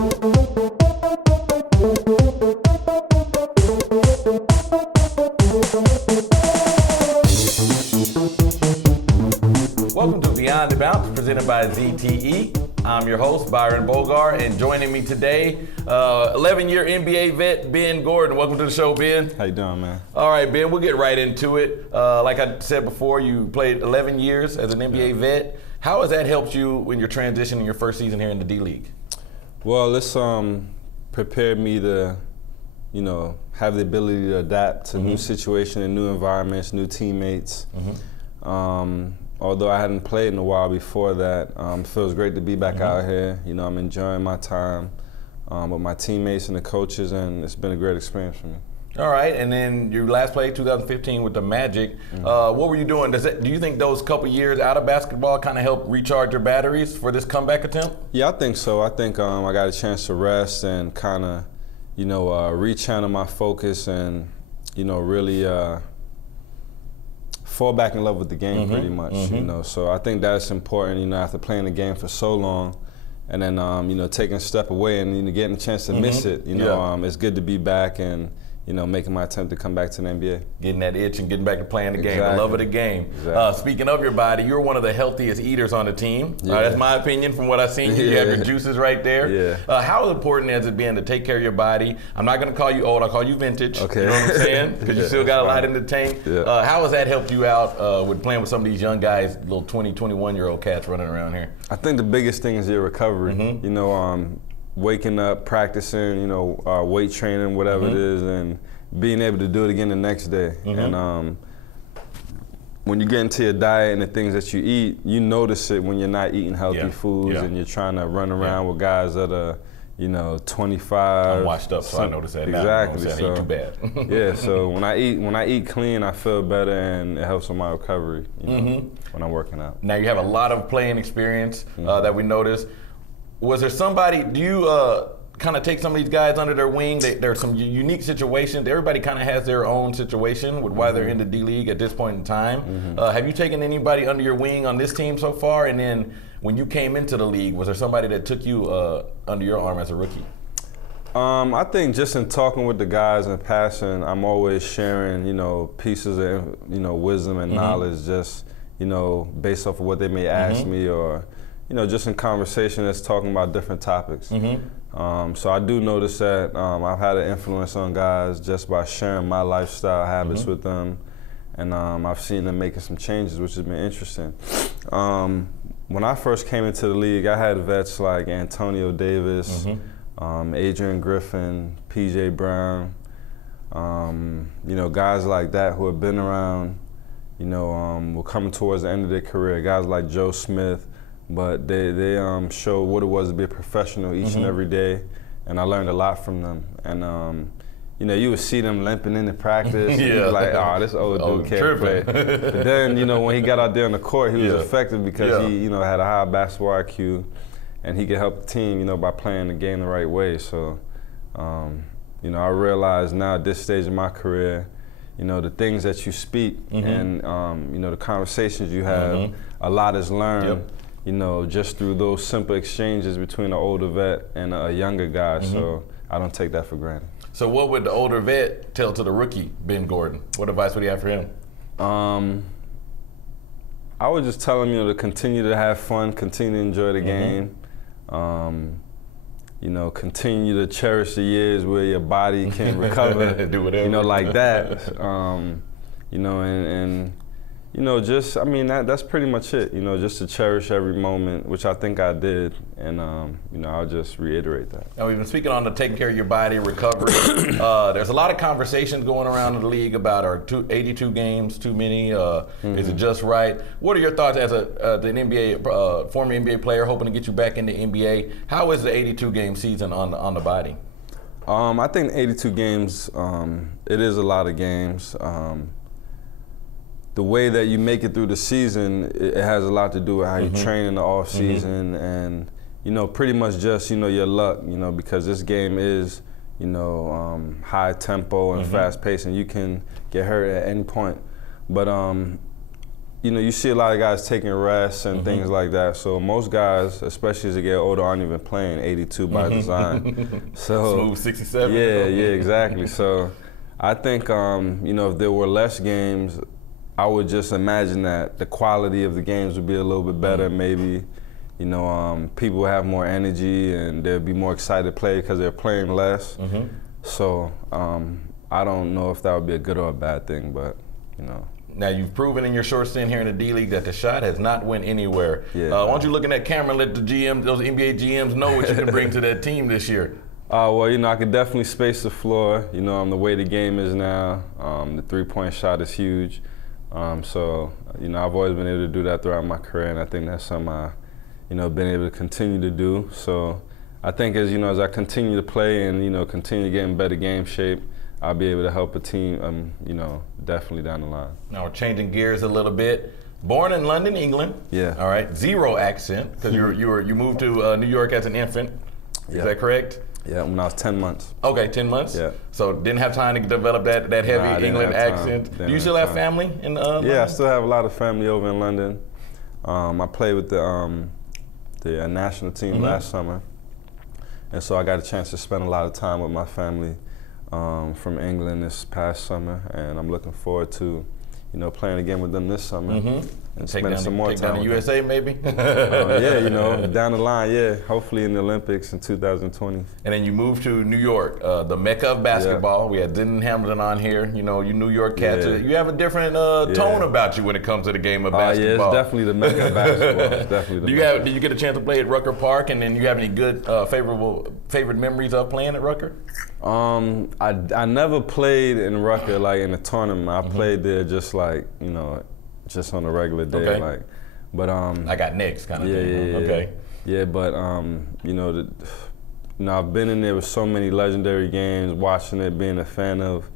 Welcome to Beyond the Bounce, presented by ZTE. I'm your host, Byron Bogar, and joining me today, 11-year NBA vet, Ben Gordon. Welcome to the show, Ben. How you doing, man? All right, Ben, we'll get right into it. Like I said before, you played 11 years as an NBA vet. How has that helped you in your transition in your first season here in the D-League? Well, it's prepared me to, have the ability to adapt to new situations and new environments, new teammates. Although I hadn't played in a while before that, it feels great to be back out here. I'm enjoying my time with my teammates and the coaches, and it's been a great experience for me. All right, and then you last played 2015 with the Magic. What were you doing? Do you think those couple years out of basketball kind of helped recharge your batteries for this comeback attempt? Yeah, I think so. I think I got a chance to rest and kind of, rechannel my focus and, really fall back in love with the game pretty much, So I think that's important, after playing the game for so long and then, taking a step away and getting a chance to miss it, it's good to be back and, making my attempt to come back to the NBA. Getting that itch and getting back to playing the game, the love of the game. Speaking of your body, you're one of the healthiest eaters on the team. That's my opinion from what I've seen. You have your juices right there. How important has it been to take care of your body? I'm not going to call you old, I'll call you vintage. Okay. You know what I'm saying? Because you still got a lot in the tank. How has that helped you out with playing with some of these young guys, little 20, 21-year-old cats running around here? I think the biggest thing is your recovery. Waking up, practicing, weight training, whatever it is, and being able to do it again the next day. And when you get into your diet and the things that you eat, you notice it when you're not eating healthy foods and you're trying to run around with guys that are, 25. I'm washed up, so I notice that now. Exactly. I ain't too bad. So when I eat clean, I feel better and it helps with my recovery, when I'm working out. Now you have a lot of playing experience that we noticed. Was there somebody, do you kind of take some of these guys under their wing? There are some unique situations. Everybody kind of has their own situation with why they're in the D-League at this point in time. Have you taken anybody under your wing on this team so far? And then when you came into the league, was there somebody that took you under your arm as a rookie? I think just in talking with the guys and passing, I'm always sharing, pieces of, wisdom and knowledge just, based off of what they may ask me or, just in conversation that's talking about different topics. So I do notice that I've had an influence on guys just by sharing my lifestyle habits with them. And I've seen them making some changes, which has been interesting. When I first came into the league, I had vets like Antonio Davis, Adrian Griffin, PJ Brown, guys like that who have been around, were coming towards the end of their career. Guys like Joe Smith. But they show what it was to be a professional each and every day, and I learned a lot from them. And you would see them limping into practice, and you'd be like, oh, this old dude can't play. But then, when he got out there on the court, he was effective because he, had a high basketball IQ, and he could help the team, by playing the game the right way. So, I realize now at this stage of my career, the things that you speak and, the conversations you have, a lot is learned. Just through those simple exchanges between an older vet and a younger guy. So I don't take that for granted. So what would the older vet tell to the rookie, Ben Gordon? What advice would he have for him? I would just tell him, to continue to have fun, continue to enjoy the game. Continue to cherish the years where your body can recover. Do whatever. Like that. That's pretty much it, just to cherish every moment, which I think I did, and, I'll just reiterate that. Now, we've been speaking on the taking care of your body, recovery. There's a lot of conversations going around in the league about are 82 games too many? Is it just right? What are your thoughts as an NBA, former NBA player hoping to get you back in the NBA? How is the 82-game season on the body? I think 82 games, it is a lot of games. The way that you make it through the season, it has a lot to do with how you train in the off season and, pretty much just, your luck, because this game is, high tempo and fast paced and you can get hurt at any point. But you know, you see a lot of guys taking rests and things like that. So most guys, especially as they get older, aren't even playing 82 by design. So smooth 67. Yeah, exactly. So I think, you know, if there were less games, I would just imagine that the quality of the games would be a little bit better. Maybe, you know, people would have more energy and they'd be more excited to play because they're playing less. So I don't know if that would be a good or a bad thing, but, you know. Now, you've proven in your short stint here in the D-League that the shot has not went anywhere. Yeah, why don't you look in that camera and let the GMs, those NBA GMs, know what you can bring to that team this year? Well, you know, I could definitely space the floor. You know, the way the game is now, the three-point shot is huge. So, you know, I've always been able to do that throughout my career, and I think that's something I, you know, been able to continue to do. So I think as, you know, as I continue to play and, you know, continue to get in better game shape, I'll be able to help a team, you know, definitely down the line. Now we're changing gears a little bit. Born in London, England. Yeah. All right. Zero accent because you moved to New York as an infant. Is that correct? Yeah, when I was 10 months. Okay, 10 months? Yeah. So didn't have time to develop that heavy England accent. Do you still have family in London? Yeah, I still have a lot of family over in London. I played with the national team last summer. And so I got a chance to spend a lot of time with my family from England this past summer, and I'm looking forward to, you know, playing again with them this summer and spending some more time. Take down the USA, maybe? Yeah, you know, down the line, yeah. Hopefully in the Olympics in 2020. And then you moved to New York, the mecca of basketball. We had Denton Hamilton on here. You know, you New York cats. You have a different tone about you when it comes to the game of basketball. Yeah, it's definitely the mecca of basketball. It's definitely the Did you get a chance to play at Rucker Park, and then you have any good favorite memories of playing at Rucker? I never played in Rucker like in a tournament. I played there just like, you know, just on a regular day, like. But I got next kind of thing. Okay. Yeah, but you know, I've been in there with so many legendary games, watching it, being a fan of,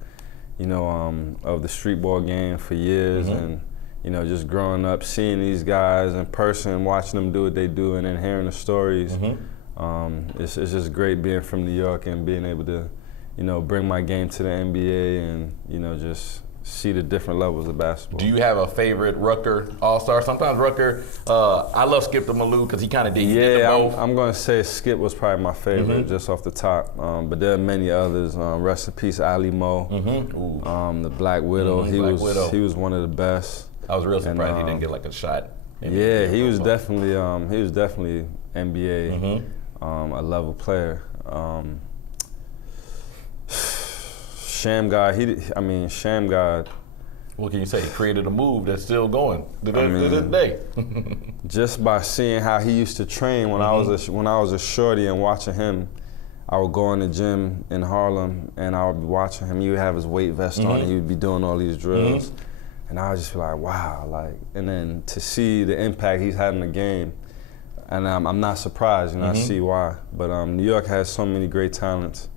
you know, of the street ball game for years, and you know, just growing up, seeing these guys in person, watching them do what they do, and then hearing the stories. It's just great being from New York and being able to, you know, bring my game to the NBA and, you know, just see the different levels of basketball. Do you have a favorite Rucker All-Star? Sometimes Rucker, I love Skip the Malou because he kind of did both. I'm going to say Skip was probably my favorite just off the top, but there are many others. Rest in peace, Ali Mo, the Black Widow. He was one of the best. I was real surprised he didn't get like a shot. Yeah, he was definitely NBA. A level player. Sham God, Sham God. What can you say? He created a move that's still going to this day. Just by seeing how he used to train when I was a shorty and watching him, I would go in the gym in Harlem and I would be watching him. He would have his weight vest on and he would be doing all these drills. And I would just be like, wow, like, and then to see the impact he's had in the game, and I'm not surprised, you know, I see why. But New York has so many great talents.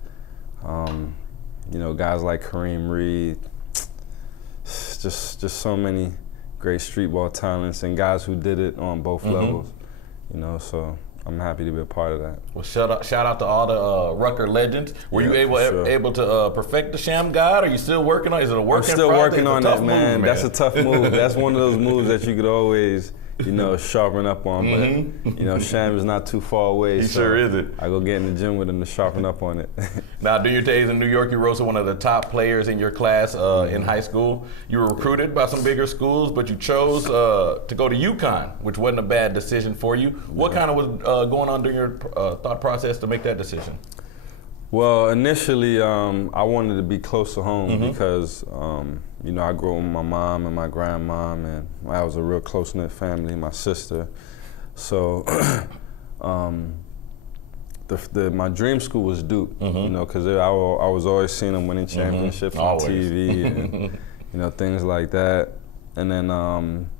You know, guys like Kareem Reed, just so many great street ball talents and guys who did it on both levels, you know, so I'm happy to be a part of that. Well, shout out to all the Rucker legends. Were you able to perfect the Sham God? Are you still working on it? Is it a work in progress? I'm still working on it, man. That's a tough move. That's one of those moves that you could always, you know, sharpen up on. But, you know, Sham is not too far away. He sure isn't. I go get in the gym with him to sharpen up on it. Now, during your days in New York, you were also one of the top players in your class in high school. You were recruited by some bigger schools, but you chose to go to UConn, which wasn't a bad decision for you. What kind of was going on during your thought process to make that decision? Well, initially, I wanted to be close to home because, you know, I grew up with my mom and my grandmom, and I was a real close-knit family, my sister. So my dream school was Duke, you know, because I was always seeing them winning championships on TV and, you know, things like that. And then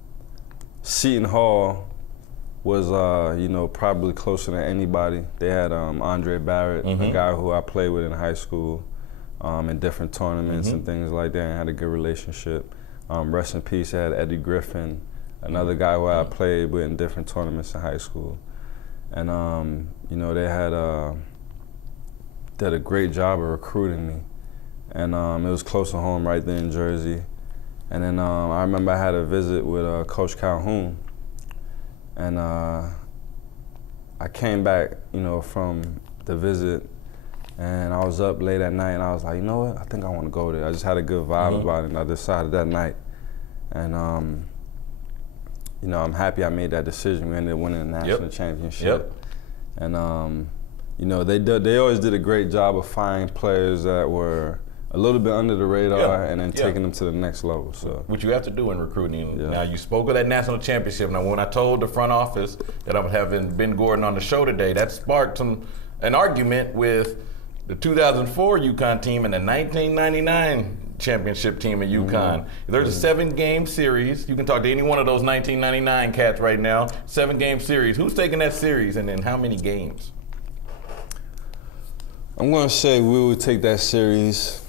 Seton Hall was, you know, probably closer than anybody. They had Andre Barrett, a guy who I played with in high school, in different tournaments and things like that, and had a good relationship. Rest in peace, I had Eddie Griffin, another guy who I played with in different tournaments in high school. And, you know, they did a great job of recruiting me. And it was close to home right there in Jersey. And then I remember I had a visit with Coach Calhoun, and I came back, from the visit, and I was up late at night, and I was like, you know what, I think I want to go there. I just had a good vibe about it, and I decided that night. And I'm happy I made that decision. We ended up winning the national championship. And they always did a great job of finding players that were a little bit under the radar and then taking them to the next level. So what you have to do in recruiting. Now, you spoke of that national championship. Now, when I told the front office that I'm having Ben Gordon on the show today, that sparked an argument with the 2004 UConn team and the 1999 championship team at UConn. There's a 7-game series. You can talk to any one of those 1999 cats right now. 7-game series. Who's taking that series, and then how many games? I'm going to say we would take that series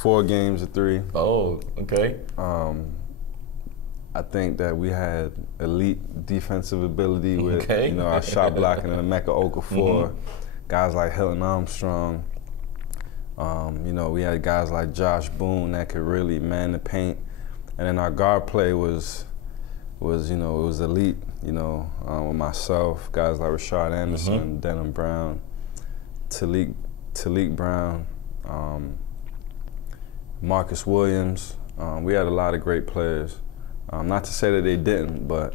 4 games to 3. Oh, okay. I think that we had elite defensive ability with our shot blocking and Emeka Okafor, guys like Hilton Armstrong. We had guys like Josh Boone that could really man the paint, and then our guard play was elite. With myself, guys like Rashard Anderson, Denham Brown, Talik Brown, Marcus Williams. We had a lot of great players. Not to say that they didn't, but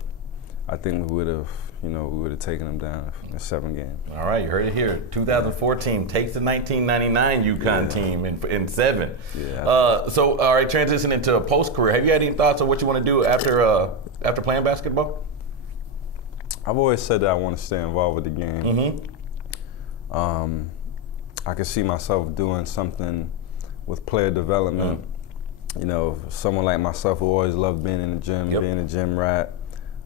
I think we would have taken them down in 7 games. All right, you heard it here. 2014 takes the 1999 UConn team in 7. Yeah. So, all right, transitioning into a post-career. Have you had any thoughts on what you want to do after playing basketball? I've always said that I want to stay involved with the game. I could see myself doing something with player development. Someone like myself who always loved being in the gym, being a gym rat.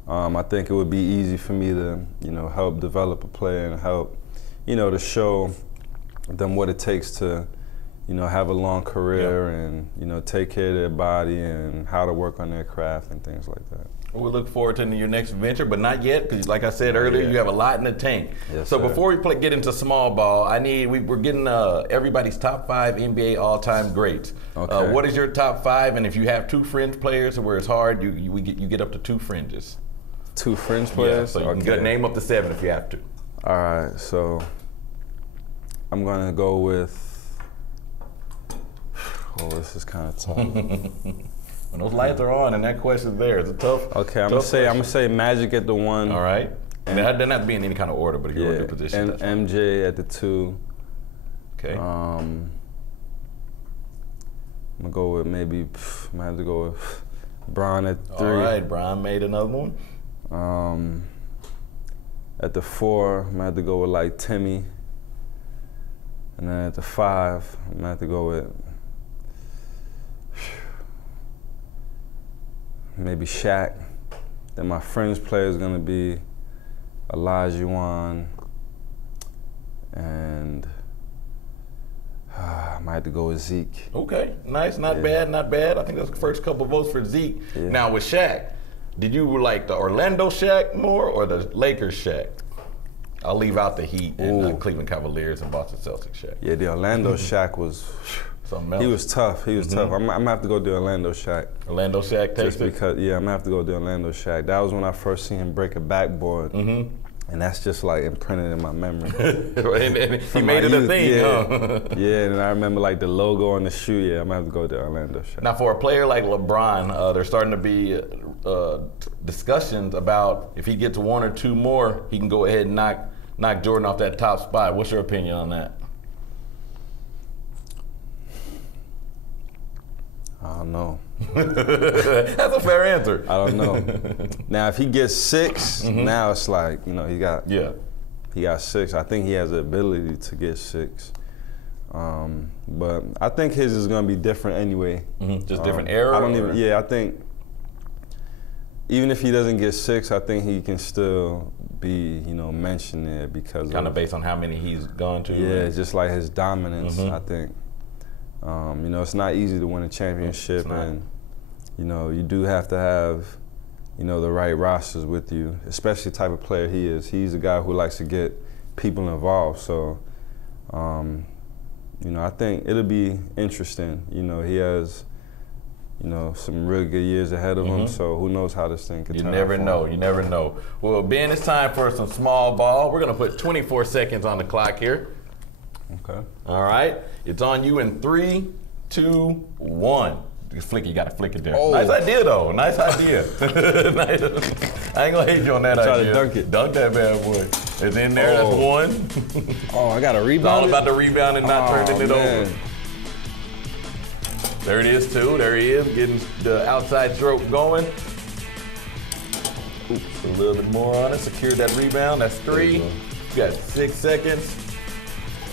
I think it would be easy for me to, help develop a player and help, to show them what it takes to, have a long career and, take care of their body and how to work on their craft and things like that. We look forward to your next venture, but not yet, because like I said earlier, you have a lot in the tank. Yes, so sir. Before we get into small ball, we're getting everybody's top 5 NBA all-time greats. Okay. What is your top 5? And if you have 2 fringe players where it's hard, you get up to 2 fringes. 2 fringe players? Yeah, so you can name up to 7 if you have to. All right, so I'm going to go with, this is kind of tough. When those lights are on and that question's there, it's a tough. Okay, I'm gonna say Magic at the 1. All right. And that doesn't have to be in any kind of order, but if you want to do position. And MJ at the 2. Okay. I'm gonna go with I might have to go with Bron at 3. All right, Bron made another one. At the 4, I might have to go with like Timmy. And then at the 5, I might have to go with maybe Shaq. Then my fringe player is gonna be Olajuwon, and I might have to go with Zeke. Okay, nice, not bad. I think that's the first couple votes for Zeke. Yeah. Now with Shaq, did you like the Orlando Shaq more or the Lakers Shaq? I'll leave out the Heat and Cleveland Cavaliers and Boston Celtics Shaq. Yeah, the Orlando Shaq was. He was tough. tough. I'm gonna have to go do Orlando Shaq. Orlando Shaq takes Just because, I'm gonna have to go do Orlando Shaq. That was when I first seen him break a backboard. And that's just like imprinted in my memory. and he made it a thing, huh? Yeah, and I remember like the logo on the shoe. Yeah, I'm gonna have to go to Orlando Shaq. Now, for a player like LeBron, there's starting to be discussions about if he gets 1 or 2 more, he can go ahead and knock Jordan off that top spot. What's your opinion on that? I don't know. That's a fair answer. I don't know. Now, if he gets 6, now it's like, he got 6. I think he has the ability to get 6. But I think his is going to be different anyway. Just different era? I think even if he doesn't get 6, I think he can still be, mentioned there because kind of based on how many he's gone to. Yeah, just like his dominance, I think. It's not easy to win a championship, and you do have to have, the right rosters with you, especially the type of player he is. He's a guy who likes to get people involved. So, I think it'll be interesting. He has, you know, some real good years ahead of him. So who knows how this thing could turn out. You never know. Well, Ben, it's time for some small ball. We're going to put 24 seconds on the clock here. Okay. All right. It's on you in 3, 2, 1. Flick, you got to flick it there. Oh. Nice idea, though. Nice idea. I ain't going to hate you on that idea. Try to dunk it. Dunk that bad boy. It's in there. That's 1. Oh, I got a rebound. It's all about the rebound and not turning it over. There it is, 2. There he is, getting the outside stroke going. Oops, a little bit more on it. Secured that rebound. That's 3. You got 6 seconds.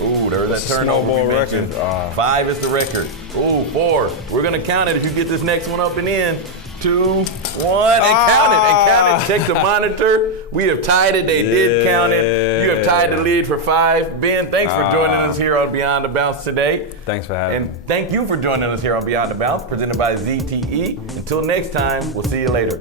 Ooh, there's that turnover we mentioned. 5 is the record. Ooh, 4. We're going to count it if you get this next one up and in. 2, 1, and count it. Check the monitor. We have tied it. They did count it. You have tied the lead for 5. Ben, thanks for joining us here on Beyond the Bounce today. Thanks for having me. And thank you for joining us here on Beyond the Bounce, presented by ZTE. Until next time, we'll see you later.